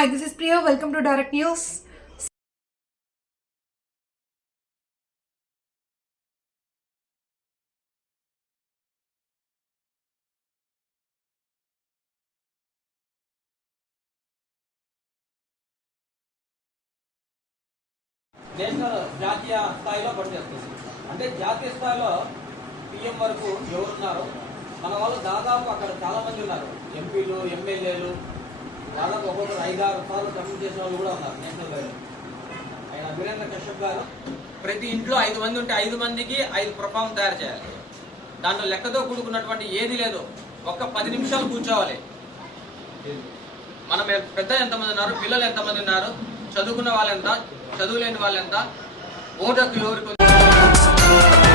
Hi, this is Priya. Welcome to Direct News. National జాతీయ స్థాయిలో పనిచేస్తుంది. అంటే జాతీయ స్థాయిలో పిఎం వరకు ఎవరున్నారు, మన వాళ్ళు దాదాపు అక్కడ చాలా మంది ఉన్నారు. ఎంపీలు, ఎమ్మెల్యేలు దాదాపు ఒక్కొక్కరు 5-6 సార్లు కమిట్ చేసిన వాళ్ళు కూడా ఉన్నారు. నేషనల్ వైలో ఆయన వీరేంద్ర కశ్యప్ గారు ప్రతి ఇంట్లో 5 మంది ఉంటే 5 మందికి 5 ప్రొఫామ్ తయారు చేయాలి. దాంట్లో లెక్కతో కూడుకున్నటువంటి ఏది లేదు. ఒక్క 10 నిమిషాలు కూర్చోవాలి. మనం పెద్ద ఎంతమంది ఉన్నారు, పిల్లలు ఎంతమంది ఉన్నారు, చదువుకున్న వాళ్ళెంత, చదువులేని వాళ్ళెంత, ఓటకు ఎవరికి